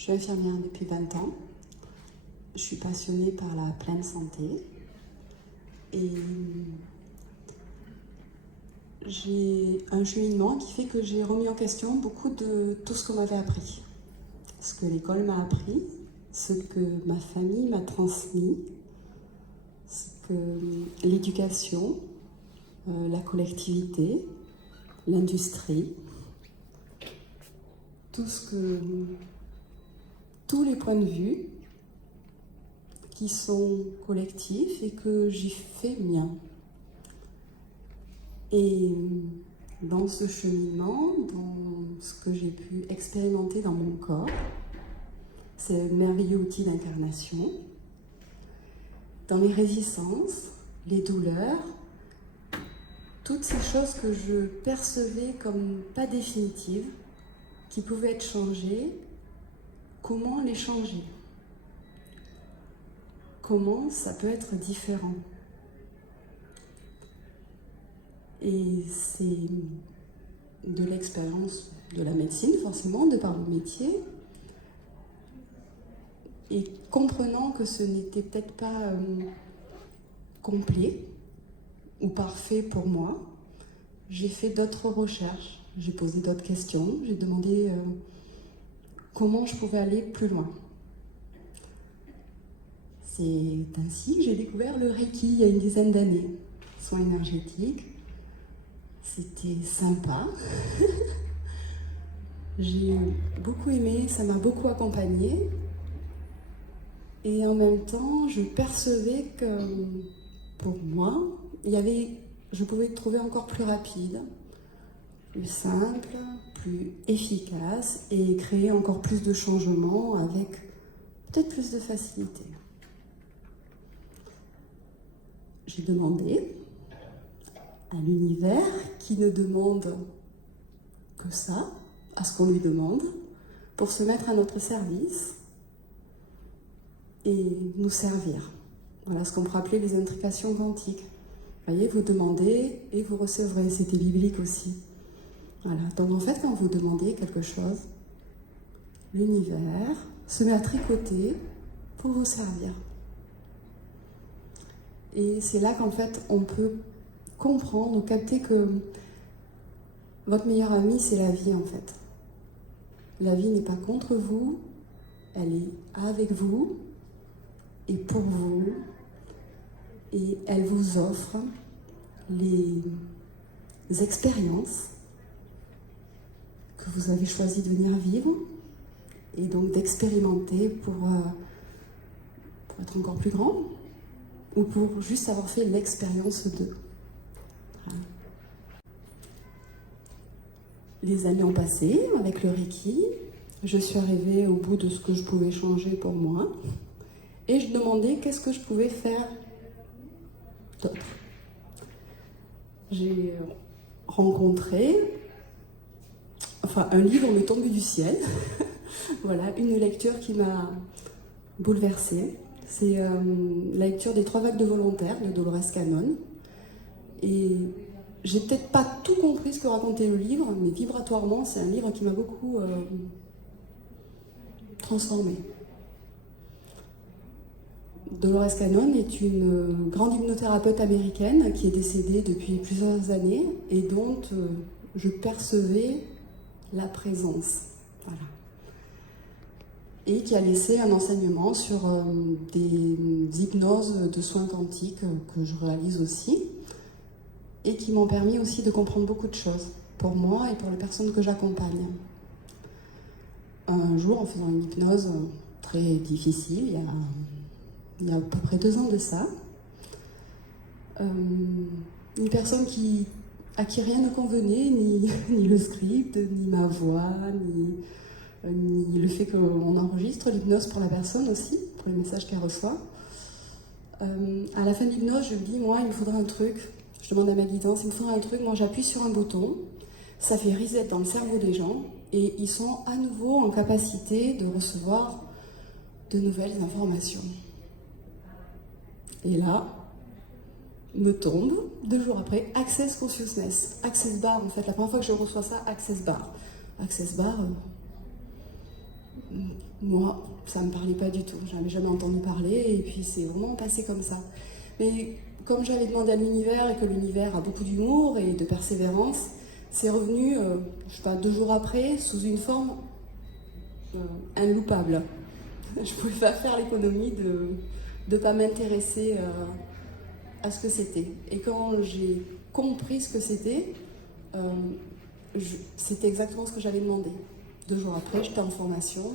Je suis infirmière depuis 20 ans. Je suis passionnée par la pleine santé. Et j'ai un cheminement qui fait que j'ai remis en question beaucoup de tout ce qu'on m'avait appris. Ce que l'école m'a appris, ce que ma famille m'a transmis, ce que l'éducation, la collectivité, l'industrie, tous les points de vue qui sont collectifs et que j'y fais mien. Et dans ce cheminement, dans ce que j'ai pu expérimenter dans mon corps, c'est un merveilleux outil d'incarnation, dans les résistances, les douleurs, toutes ces choses que je percevais comme pas définitives, qui pouvaient être changées, comment les changer? Comment ça peut être différent? Et c'est de l'expérience de la médecine, forcément, de par mon métier, et comprenant que ce n'était peut-être pas complet ou parfait pour moi, j'ai fait d'autres recherches, j'ai posé d'autres questions, j'ai demandé comment je pouvais aller plus loin. C'est ainsi que j'ai découvert le Reiki il y a une dizaine d'années. Soins énergétiques, c'était sympa. J'ai beaucoup aimé, ça m'a beaucoup accompagnée. Et en même temps, je percevais que pour moi, je pouvais trouver encore plus rapide, plus simple, plus efficace et créer encore plus de changements avec peut-être plus de facilité. J'ai demandé à l'univers, qui ne demande que ça, à ce qu'on lui demande, pour se mettre à notre service et nous servir. Voilà ce qu'on pourrait appeler les intrications quantiques. Vous voyez, vous demandez et vous recevrez, c'était biblique aussi. Voilà, donc en fait, quand vous demandez quelque chose, l'univers se met à tricoter pour vous servir. Et c'est là qu'en fait, on peut comprendre ou capter que votre meilleur ami, c'est la vie en fait. La vie n'est pas contre vous, elle est avec vous et pour vous, et elle vous offre les expériences que vous avez choisi de venir vivre et donc d'expérimenter pour être encore plus grand ou pour juste avoir fait l'expérience d'eux. Voilà. Les années ont passé avec le Reiki, je suis arrivée au bout de ce que je pouvais changer pour moi et je demandais qu'est-ce que je pouvais faire d'autre. J'ai rencontré, un livre m'est tombé du ciel, voilà, une lecture qui m'a bouleversée. C'est la lecture des 3 vagues de volontaires de Dolores Cannon. Et j'ai peut-être pas tout compris ce que racontait le livre, mais vibratoirement, c'est un livre qui m'a beaucoup transformée. Dolores Cannon est une grande hypnothérapeute américaine qui est décédée depuis plusieurs années et dont je percevais la présence. Voilà. Et qui a laissé un enseignement sur des hypnoses de soins quantiques que je réalise aussi et qui m'ont permis aussi de comprendre beaucoup de choses pour moi et pour les personnes que j'accompagne. Un jour, en faisant une hypnose très difficile, il y a à peu près 2 ans de ça, une personne à qui rien ne convenait, ni le script, ni ma voix, ni le fait qu'on enregistre l'hypnose pour la personne aussi, pour les messages qu'elle reçoit. À la fin de l'hypnose, je me dis, moi, il me faudrait un truc. Je demande à ma guidance, il me faudrait un truc. Moi, j'appuie sur un bouton, ça fait reset dans le cerveau des gens, et ils sont à nouveau en capacité de recevoir de nouvelles informations. Et là, me tombe, 2 jours après, Access Consciousness. Access Bar, en fait, la première fois que je reçois ça, Access Bar. Access Bar, moi, ça ne me parlait pas du tout. Je n'avais jamais entendu parler et puis c'est vraiment passé comme ça. Mais comme j'avais demandé à l'univers et que l'univers a beaucoup d'humour et de persévérance, c'est revenu, je sais pas, 2 jours après, sous une forme inloupable. Je pouvais pas faire l'économie de ne pas m'intéresser à ce que c'était. Et quand j'ai compris ce que c'était exactement ce que j'avais demandé. 2 jours après, j'étais en formation.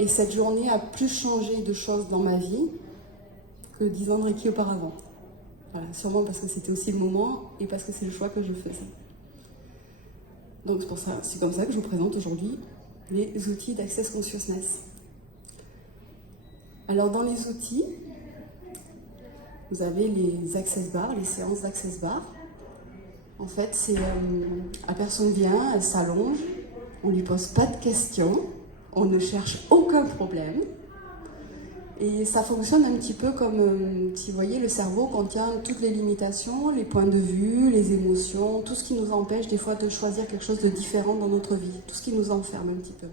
Et cette journée a plus changé de choses dans ma vie que 10 ans de Reiki auparavant. Voilà, sûrement parce que c'était aussi le moment et parce que c'est le choix que je faisais. Donc c'est comme ça que je vous présente aujourd'hui les outils d'Access Consciousness. Alors dans les outils, vous avez les Access Bars, les séances d'Access Bars. En fait, c'est la personne vient, elle s'allonge, on ne lui pose pas de questions, on ne cherche aucun problème. Et ça fonctionne un petit peu comme, si vous voyez, le cerveau contient toutes les limitations, les points de vue, les émotions, tout ce qui nous empêche des fois de choisir quelque chose de différent dans notre vie, tout ce qui nous enferme un petit peu.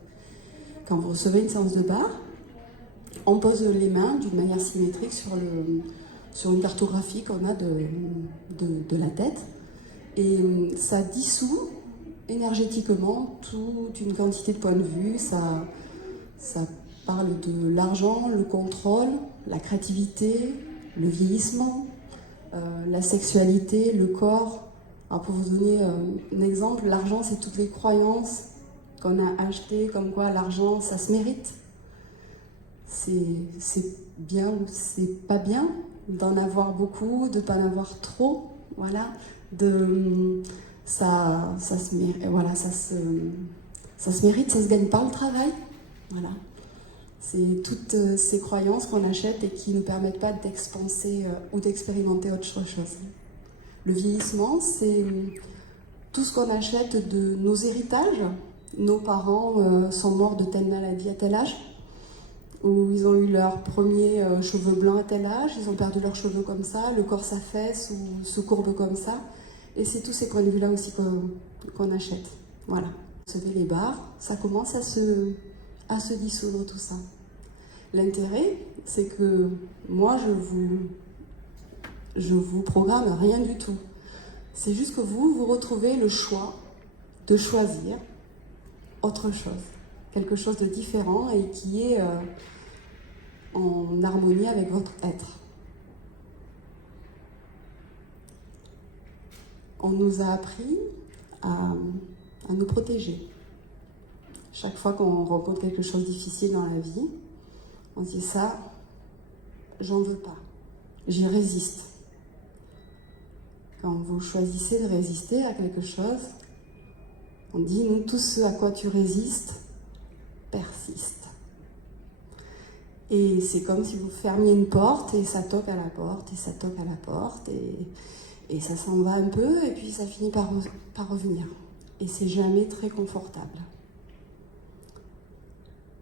Quand vous recevez une séance de bar, on pose les mains d'une manière symétrique sur une cartographie qu'on a de la tête. Et ça dissout énergétiquement toute une quantité de points de vue, ça parle de l'argent, le contrôle, la créativité, le vieillissement, la sexualité, le corps. Alors pour vous donner un exemple, l'argent, c'est toutes les croyances qu'on a achetées, comme quoi l'argent, ça se mérite. C'est bien ou c'est pas bien d'en avoir beaucoup, de ne pas en avoir trop, voilà. Ça se mérite, ça se gagne par le travail, voilà. C'est toutes ces croyances qu'on achète et qui ne nous permettent pas d'expanser ou d'expérimenter autre chose. Le vieillissement, c'est tout ce qu'on achète de nos héritages. Nos parents sont morts de telle maladie à tel âge, ou ils ont eu leurs premiers cheveux blancs à tel âge, ils ont perdu leurs cheveux comme ça, le corps s'affaisse ou se courbe comme ça. Et c'est tous ces points de vue-là aussi qu'on achète. Voilà. Vous savez, les bars, ça commence à se dissoudre tout ça. L'intérêt, c'est que moi, je vous programme rien du tout. C'est juste que vous retrouvez le choix de choisir autre chose, quelque chose de différent et qui est en harmonie avec votre être. On nous a appris à nous protéger. Chaque fois qu'on rencontre quelque chose de difficile dans la vie, on se dit ça, j'en veux pas, j'y résiste. Quand vous choisissez de résister à quelque chose, on dit, nous, tout ce à quoi tu résistes persiste. Et c'est comme si vous fermiez une porte et ça toque à la porte, et ça toque à la porte, et ça s'en va un peu, et puis ça finit par revenir. Et c'est jamais très confortable.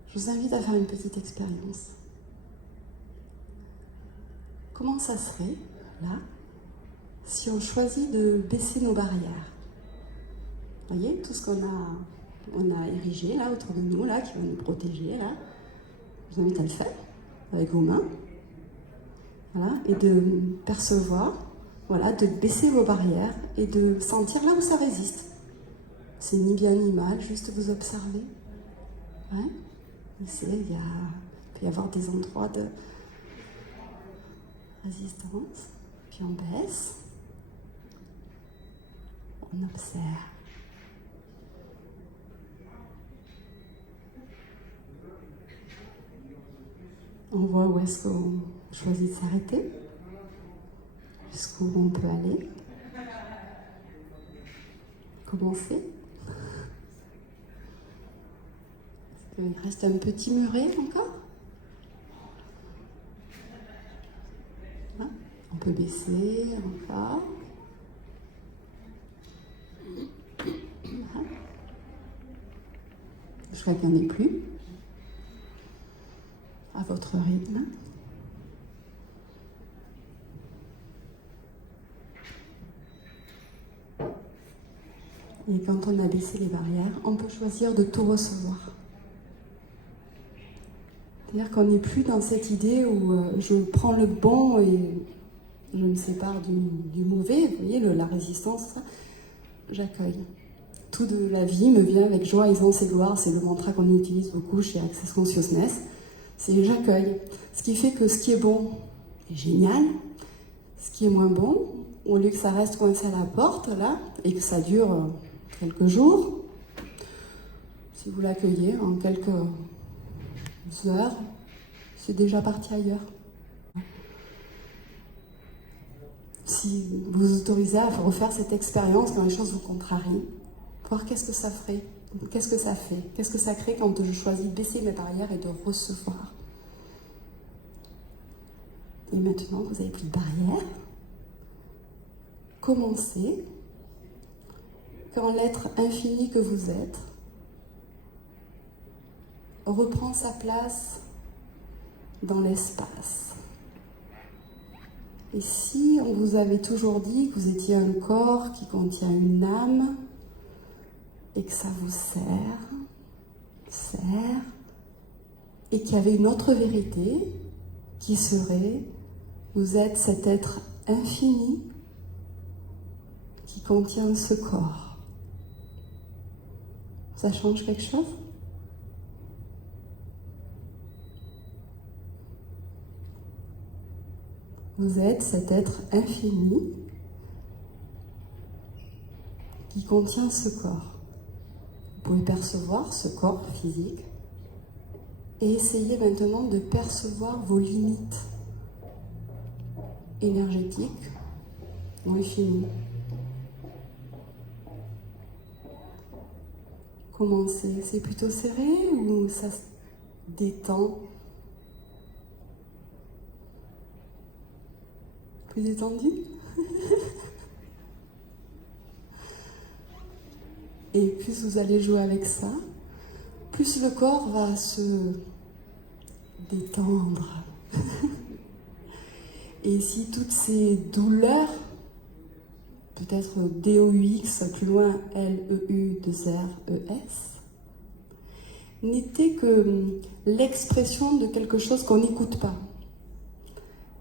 Je vous invite à faire une petite expérience. Comment ça serait, là, si on choisit de baisser nos barrières? Vous voyez, tout ce qu'on a érigé, là, autour de nous, là, qui va nous protéger, là. Je vous invite à le faire, avec vos mains. Voilà, et de percevoir, voilà, de baisser vos barrières et de sentir là où ça résiste. C'est ni bien ni mal, juste vous observez. Ouais. Il peut y avoir des endroits de résistance, puis on baisse, on observe. On voit où est-ce qu'on choisit de s'arrêter, jusqu'où on peut aller, commencer. Il reste un petit muret encore. Hein? On peut baisser encore. Jusqu'à qu'il n'y en ait plus. À votre rythme. Et quand on a baissé les barrières, on peut choisir de tout recevoir. C'est-à-dire qu'on n'est plus dans cette idée où je prends le bon et je me sépare du mauvais. Vous voyez, la résistance, ça, j'accueille. Tout de la vie me vient avec joie, aisance et gloire. C'est le mantra qu'on utilise beaucoup chez Access Consciousness. C'est j'accueille. Ce qui fait que ce qui est bon est génial. Ce qui est moins bon, au lieu que ça reste coincé à la porte, là, et que ça dure quelques jours, si vous l'accueillez en quelques heures, c'est déjà parti ailleurs. Si vous vous autorisez à refaire cette expérience quand les choses vous contrarient, voir qu'est-ce que ça ferait, qu'est-ce que ça fait, qu'est-ce que ça crée quand je choisis de baisser mes barrières et de recevoir. Et maintenant que vous n'avez plus de barrières, commencez, quand l'être infini que vous êtes reprend sa place dans l'espace. Et si on vous avait toujours dit que vous étiez un corps qui contient une âme et que ça vous sert, et qu'il y avait une autre vérité qui serait vous êtes cet être infini qui contient ce corps. Ça change quelque chose ? Vous êtes cet être infini qui contient ce corps. Vous pouvez percevoir ce corps physique et essayez maintenant de percevoir vos limites énergétiques dans l'infini. Comment c'est plutôt serré ou ça se détend ? Plus détendu ? Et plus vous allez jouer avec ça, plus le corps va se détendre. Et si toutes ces douleurs, peut-être DOUX, plus loin LEU2RES, n'étaient que l'expression de quelque chose qu'on n'écoute pas.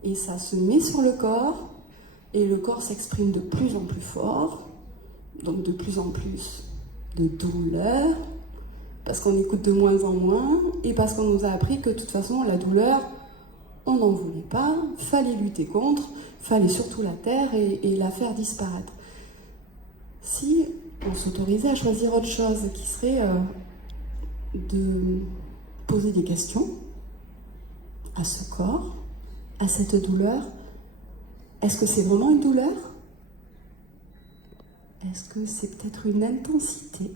Et ça se met sur le corps, et le corps s'exprime de plus en plus fort, donc de plus en plus de douleur, parce qu'on écoute de moins en moins, et parce qu'on nous a appris que de toute façon, la douleur, on n'en voulait pas, fallait lutter contre, fallait surtout la taire et la faire disparaître. Si on s'autorisait à choisir autre chose, qui serait de poser des questions à ce corps, à cette douleur, est-ce que c'est vraiment une douleur ? Est-ce que c'est peut-être une intensité ?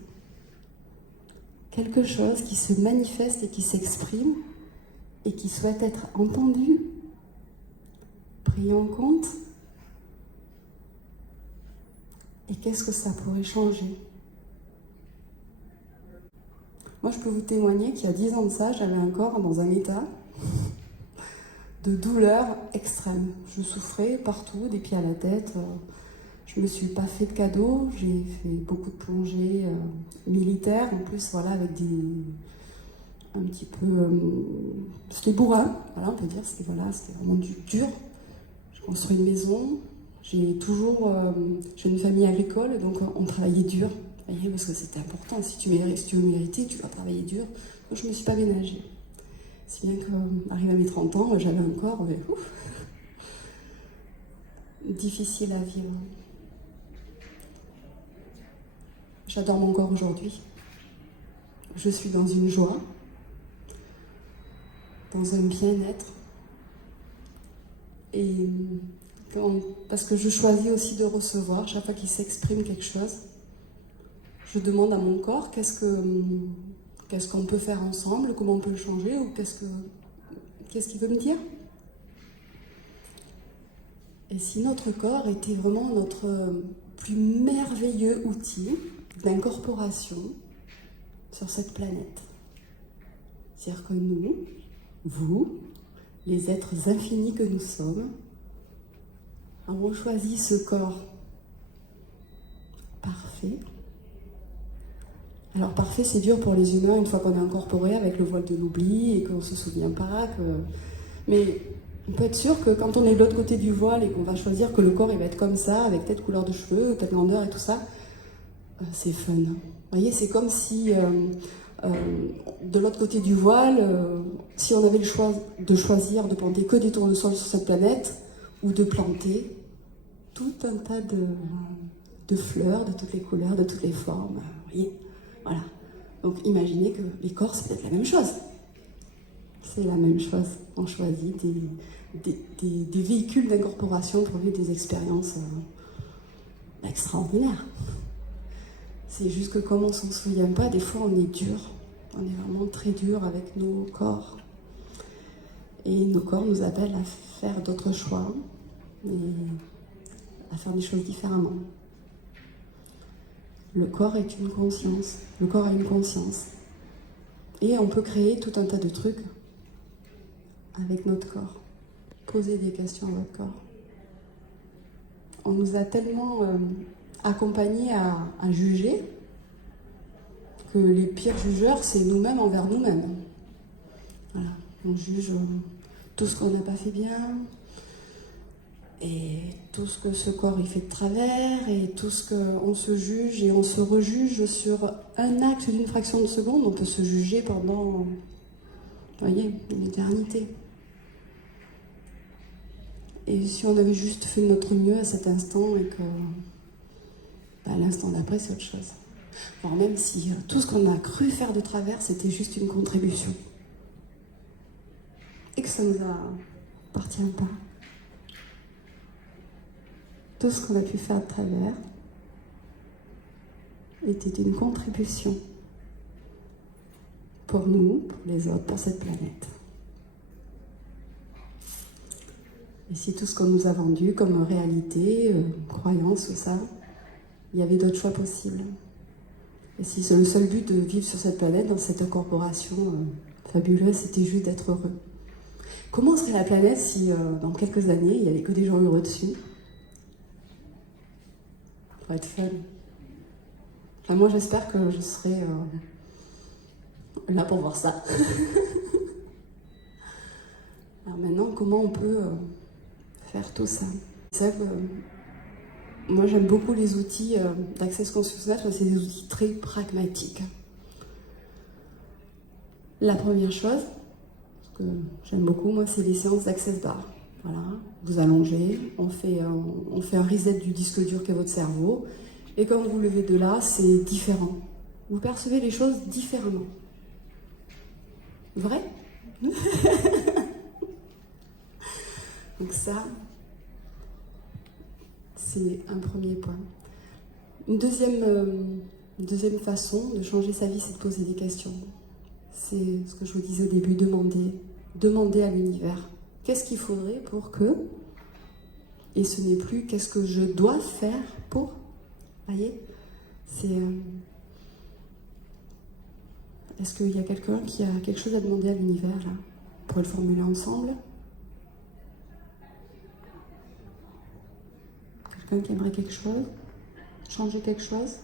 Quelque chose qui se manifeste et qui s'exprime et qui souhaite être entendu, pris en compte ? Et qu'est-ce que ça pourrait changer ? Moi, je peux vous témoigner qu'il y a 10 ans de ça, j'avais un corps dans un état de douleur extrême. Je souffrais partout, des pieds à la tête. Je me suis pas fait de cadeaux. J'ai fait beaucoup de plongées militaires, en plus, voilà, avec un petit peu... c'était bourrin, voilà, on peut dire. C'était vraiment dur. J'ai construit une maison. J'ai une famille agricole, donc on travaillait dur. Vous voyez, parce que c'était important. Si tu veux mériter, tu dois travailler dur. Donc je me suis pas ménagée. Si bien qu'arrivé à mes 30 ans, j'avais un corps difficile à vivre. J'adore mon corps aujourd'hui. Je suis dans une joie, dans un bien-être. Et parce que je choisis aussi de recevoir, chaque fois qu'il s'exprime quelque chose, je demande à mon corps qu'est-ce qu'on peut faire ensemble, comment on peut le changer, ou qu'est-ce qu'il veut me dire. Et si notre corps était vraiment notre plus merveilleux outil d'incorporation sur cette planète. C'est-à-dire que nous, vous, les êtres infinis que nous sommes, avons choisi ce corps parfait Alors parfait, c'est dur pour les humains une fois qu'on est incorporé avec le voile de l'oubli et qu'on ne se souvient pas. Mais on peut être sûr que quand on est de l'autre côté du voile et qu'on va choisir que le corps il va être comme ça, avec telle couleur de cheveux, telle grandeur et tout ça, c'est fun. Vous voyez, c'est comme si de l'autre côté du voile, si on avait le choix de choisir de planter que des tournesols sur cette planète ou de planter tout un tas de fleurs, de toutes les couleurs, de toutes les formes. Vous voyez, voilà. Donc imaginez que les corps, c'est peut-être la même chose. C'est la même chose. On choisit des véhicules d'incorporation pour vivre des expériences extraordinaires. C'est juste que comme on ne s'en souvient pas, des fois on est dur. On est vraiment très dur avec nos corps. Et nos corps nous appellent à faire d'autres choix et à faire des choses différemment. Le corps est une conscience. Le corps a une conscience. Et on peut créer tout un tas de trucs avec notre corps. Posez des questions à votre corps. On nous a tellement accompagnés à juger que les pires jugeurs, c'est nous-mêmes envers nous-mêmes. Voilà. On juge tout ce qu'on n'a pas fait bien, et tout ce que ce corps il fait de travers, et tout ce qu'on se juge et on se rejuge sur un acte d'une fraction de seconde. On peut se juger pendant, vous voyez, une éternité. Et si on avait juste fait notre mieux à cet instant et que l'instant d'après c'est autre chose. Voire même si tout ce qu'on a cru faire de travers c'était juste une contribution. Et que ça ne nous appartient pas. Tout ce qu'on a pu faire de travers était une contribution pour nous, pour les autres, pour cette planète. Et si tout ce qu'on nous a vendu comme réalité, croyance ou ça, il y avait d'autres choix possibles. Et si c'est le seul but de vivre sur cette planète, dans cette incorporation fabuleuse, c'était juste d'être heureux. Comment serait la planète si, dans quelques années, il n'y avait que des gens heureux dessus ? Ça pourrait être fun. Enfin, moi, j'espère que je serai là pour voir ça. Alors maintenant, comment on peut faire tout ça ? C'est vrai que moi, j'aime beaucoup les outils d'Access Consciousness, c'est des outils très pragmatiques. La première chose que j'aime beaucoup, moi, c'est les séances d'Access Bar. Voilà, vous allongez, on fait un reset du disque dur qu'est votre cerveau, et quand vous vous levez de là, c'est différent. Vous percevez les choses différemment. Vrai ? Donc ça, c'est un premier point. Une deuxième façon de changer sa vie, c'est de poser des questions. C'est ce que je vous disais au début, demander à l'univers. Qu'est-ce qu'il faudrait pour que... Et ce n'est plus qu'est-ce que je dois faire pour... Vous voyez ? Est-ce qu'il y a quelqu'un qui a quelque chose à demander à l'univers, là ? On pourrait le formuler ensemble. Quelqu'un qui aimerait quelque chose ? Changer quelque chose ?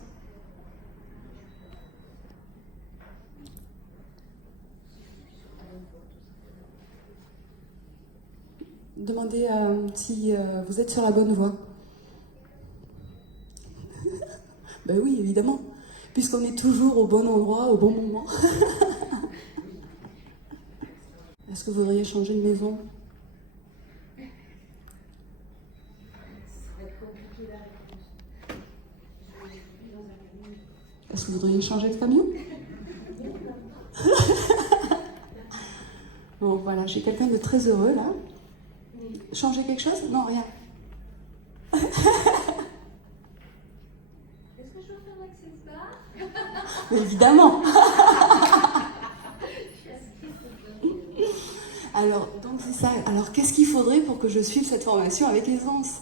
Demandez si vous êtes sur la bonne voie. Ben oui, évidemment, puisqu'on est toujours au bon endroit, au bon moment. Est-ce que vous voudriez changer de maison ? Est-ce que vous voudriez changer de camion ? Bon, voilà, j'ai quelqu'un de très heureux, là. Changer quelque chose ? Non, rien. Est-ce que je veux faire l'Access Bar ? Mais évidemment. Alors, donc c'est ça. Alors, qu'est-ce qu'il faudrait pour que je suive cette formation avec aisance ?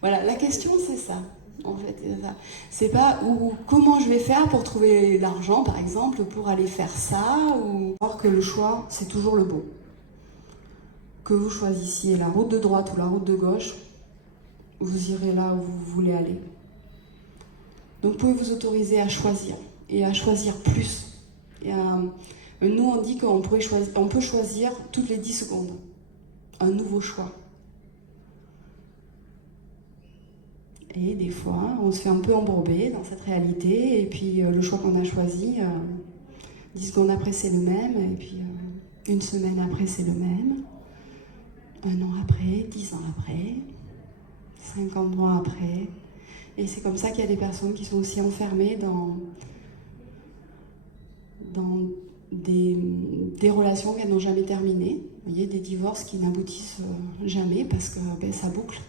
Voilà, la question, c'est ça. En fait, c'est pas comment je vais faire pour trouver l'argent, par exemple, pour aller faire ça, ou voir que le choix, c'est toujours le bon. Que vous choisissiez la route de droite ou la route de gauche, vous irez là où vous voulez aller. Donc, vous pouvez vous autoriser à choisir. et à choisir plus. Nous, on dit qu'on peut choisir toutes les 10 secondes un nouveau choix. Et des fois, on se fait un peu embourber dans cette réalité, et puis le choix qu'on a choisi, 10 secondes après, c'est le même, et puis une semaine après, c'est le même, 1 an après, 10 ans après, 50 ans après. Et c'est comme ça qu'il y a des personnes qui sont aussi enfermées dans des relations qu'elles n'ont jamais terminées. Vous voyez, des divorces qui n'aboutissent jamais parce que ça boucle.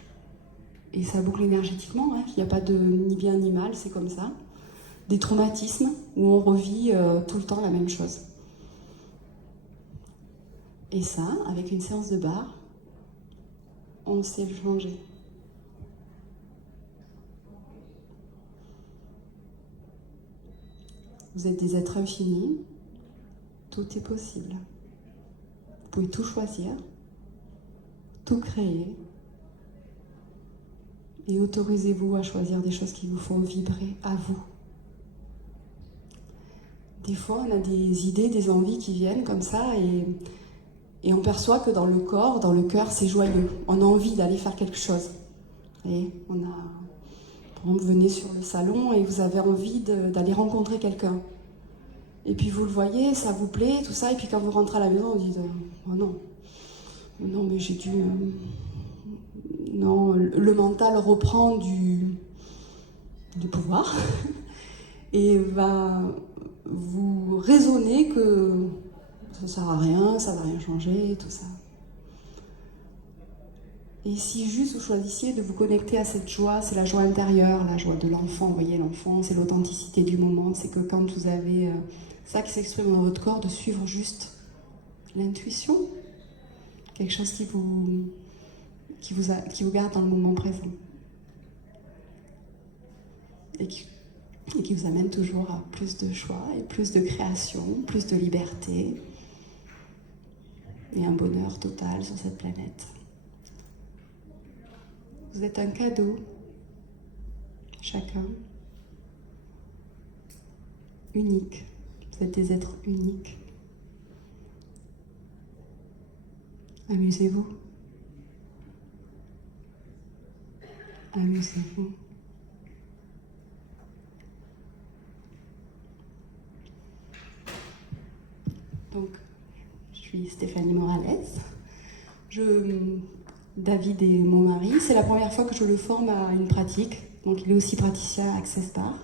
Et ça boucle énergétiquement, hein. Il n'y a pas de ni bien ni mal, c'est comme ça. Des traumatismes où on revit tout le temps la même chose. Et ça, avec une séance de barre, on sait le changer. Vous êtes des êtres infinis, tout est possible. Vous pouvez tout choisir, tout créer, et autorisez-vous à choisir des choses qui vous font vibrer à vous. Des fois, on a des idées, des envies qui viennent comme ça, et on perçoit que dans le corps, dans le cœur, c'est joyeux. On a envie d'aller faire quelque chose. Et vous venez sur le salon et vous avez envie d'aller rencontrer quelqu'un. Et puis vous le voyez, ça vous plaît, tout ça, et puis quand vous rentrez à la maison, vous dites « Oh non, mais j'ai dû... Non, le mental reprend du pouvoir et va vous raisonner que ça ne sert à rien, ça ne va rien changer, tout ça. Et si juste vous choisissiez de vous connecter à cette joie, c'est la joie intérieure, la joie de l'enfant, vous voyez, l'enfant, c'est l'authenticité du moment, c'est que quand vous avez ça qui s'exprime dans votre corps, de suivre juste l'intuition, quelque chose qui vous garde dans le moment présent et qui vous amène toujours à plus de choix et plus de création, plus de liberté et un bonheur total sur cette planète. Vous êtes un cadeau, chacun, unique. Vous êtes des êtres uniques. Amusez-vous. Amusez-vous. Donc, je suis Stéphanie Morales. David est mon mari. C'est la première fois que je le forme à une pratique. Donc, il est aussi praticien à Access Bar.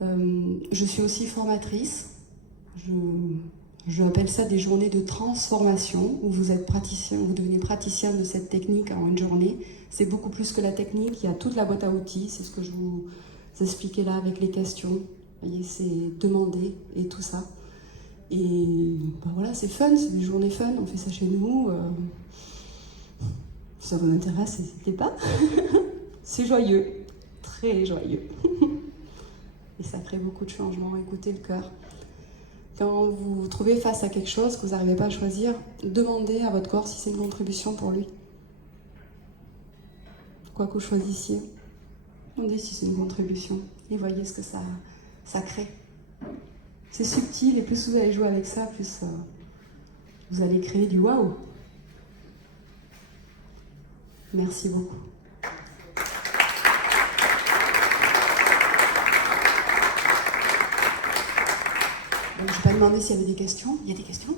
Je suis aussi formatrice. Je appelle ça des journées de transformation, où vous êtes praticien, vous devenez praticien de cette technique en une journée. C'est beaucoup plus que la technique, il y a toute la boîte à outils, c'est ce que je vous expliquais là avec les questions. Vous voyez, c'est demander et tout ça. Et voilà, c'est fun, c'est des journées fun, on fait ça chez nous. Si ça vous intéresse, n'hésitez pas. C'est joyeux, très joyeux. Et ça crée beaucoup de changements, écoutez le cœur. Quand vous vous trouvez face à quelque chose que vous n'arrivez pas à choisir, demandez à votre corps si c'est une contribution pour lui. Quoi que vous choisissiez, demandez si c'est une contribution. Et voyez ce que ça crée. C'est subtil, et plus vous allez jouer avec ça, plus vous allez créer du waouh. Merci beaucoup. Donc, je ne vais pas demander s'il y avait des questions. Il y a des questions ?